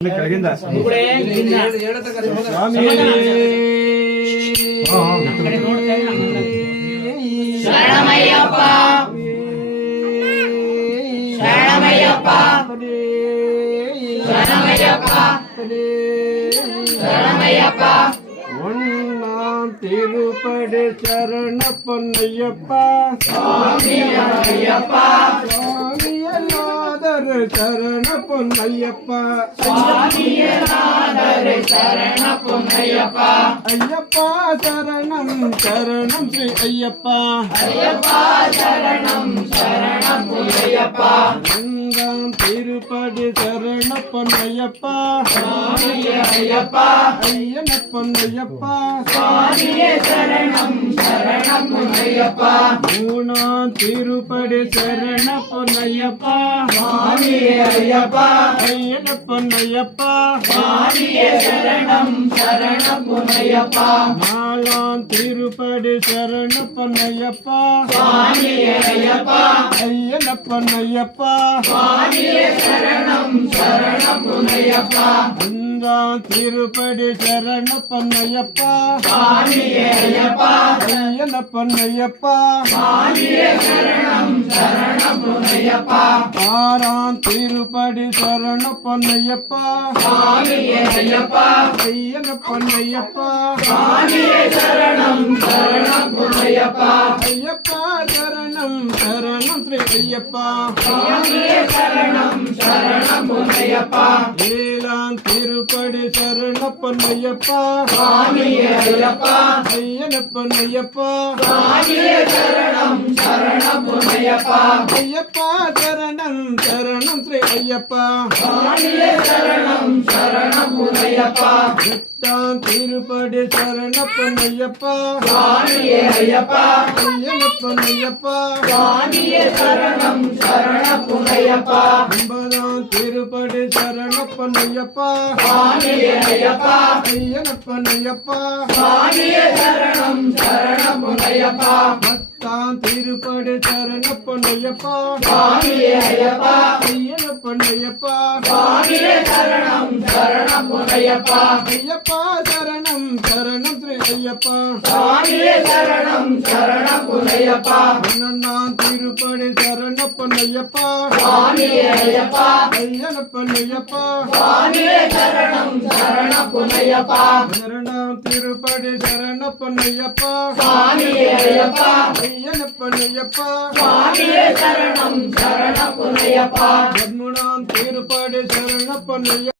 ಕೆಳಗಿಂದ ಶರಣಮಯ್ಯಪ್ಪ ಶರಣಮಯ್ಯಪ್ಪ ಶರಣಮಯ್ಯಪ್ಪ ಶರಣಮಯ್ಯಪ್ಪ ஒன்னாம் திருப்படி சரண பொன்னையப்ப சுவாமியப்பா சுவாமியநாதர் சரண பொன்னையப்ப சுவாமியநாதர் சரண பொன்னையப்பா ஐயப்பா சரணம் சரணம் ஸ்ரீ ஐயப்பா ஐயப்பா சரணம் சரணம் பொன்னையப்பா ஒன்றாம் திருப்படி சரண பொன்னையப்பா சுவாமியப்பா ஐயன பொன்னையப்பா சுவாமியே சரணம் சரணம் பொன்னையப்பா மூணாம் திருப்படி சரண பொன்னையப்பா சுவாமியே ஐயப்பா ஐயன பொன்னையப்பா சுவாமியே சரணம் சரணம் பொன்னையப்பா நாலாம் திருப்படி சரண பொன்னையப்பா சுவாமியே ஐயப்பா ஐயன பொன்னையப்பா சுவாமியே சரணம் சரணம் பொன்னையப்பா அஞ்சாம் திருப்படி சரண பொன்னையப்பா சுவாமியே ஐயப்பா ஐயன பொன்னையப்பா சுவாமியே சரணம் சரணம் பொன்னையப்பா ஆறாம் திருப்படி சரண பொன்னையப்பா சுவாமியே ஐயப்பா ஐயன பொன்னையப்பா சுவாமியே சரணம் சரணம் பொன்னையப்பா ஐயப்பா சரணம் சரணம் ஸ்ரீ ஐயப்பா சுவாமியே சரணம் சரணம் பொன்னையப்பா ஏழாம் திருப்படி சரண பொன்னையப்பா சுவாமியே ஐயப்பா ஐயன பொன்னையப்பா சுவாமியே சரணம் சரணம் பொன்னையப்பா ஐயப்பா சரணம் சரணம் ஸ்ரீ ஐயப்பா சுவாமியே சரணம் சரணம் பொன்னையப்பா எட்டாம் திருப்படி சரண பொன்னையப்பா சுவாமியே ஐயப்பா ஐயன பொன்னையப்பா சுவாமியே சரணம் சரணம் பொன்னையப்பா ஒன்பதாம் திருப்படி சரண பொன்னையப்பா சுவாமியே ஐயப்பா ஐயன பொன்னையப்பா சுவாமியே சரணம் சரணம் பொன்னையப்பா பத்தாம் திருப்படி சரண பொன்னையப்பா சுவாமியே ஐயப்பா ஐயன பொன்னையப்பா சுவாமியே சரணம் சரணம் பொன்னையப்பா ஐயப்பா சரணம் சரணம் ஸ்ரீ ஐயப்பா சுவாமியே சரணம் சரணம் பொன்னையப்பா பன்னெண்டாம் திருப்படி சரண பொன்னையப்பா சுவாமியே ஐயப்பா ஐயன பொன்னையப்பா சுவாமியே சரணம் சரணம் பொன்னையப்பா இரண்டாம் திருப்படி சரண பொன்னையப்பா சுவாமியே ஐயப்பா ஐயன பொன்னையப்பா சுவாமியே சரணம் சரணம் பொன்னையப்பா பதிமூணாம் திருப்படி சரண பொன்னையப்பா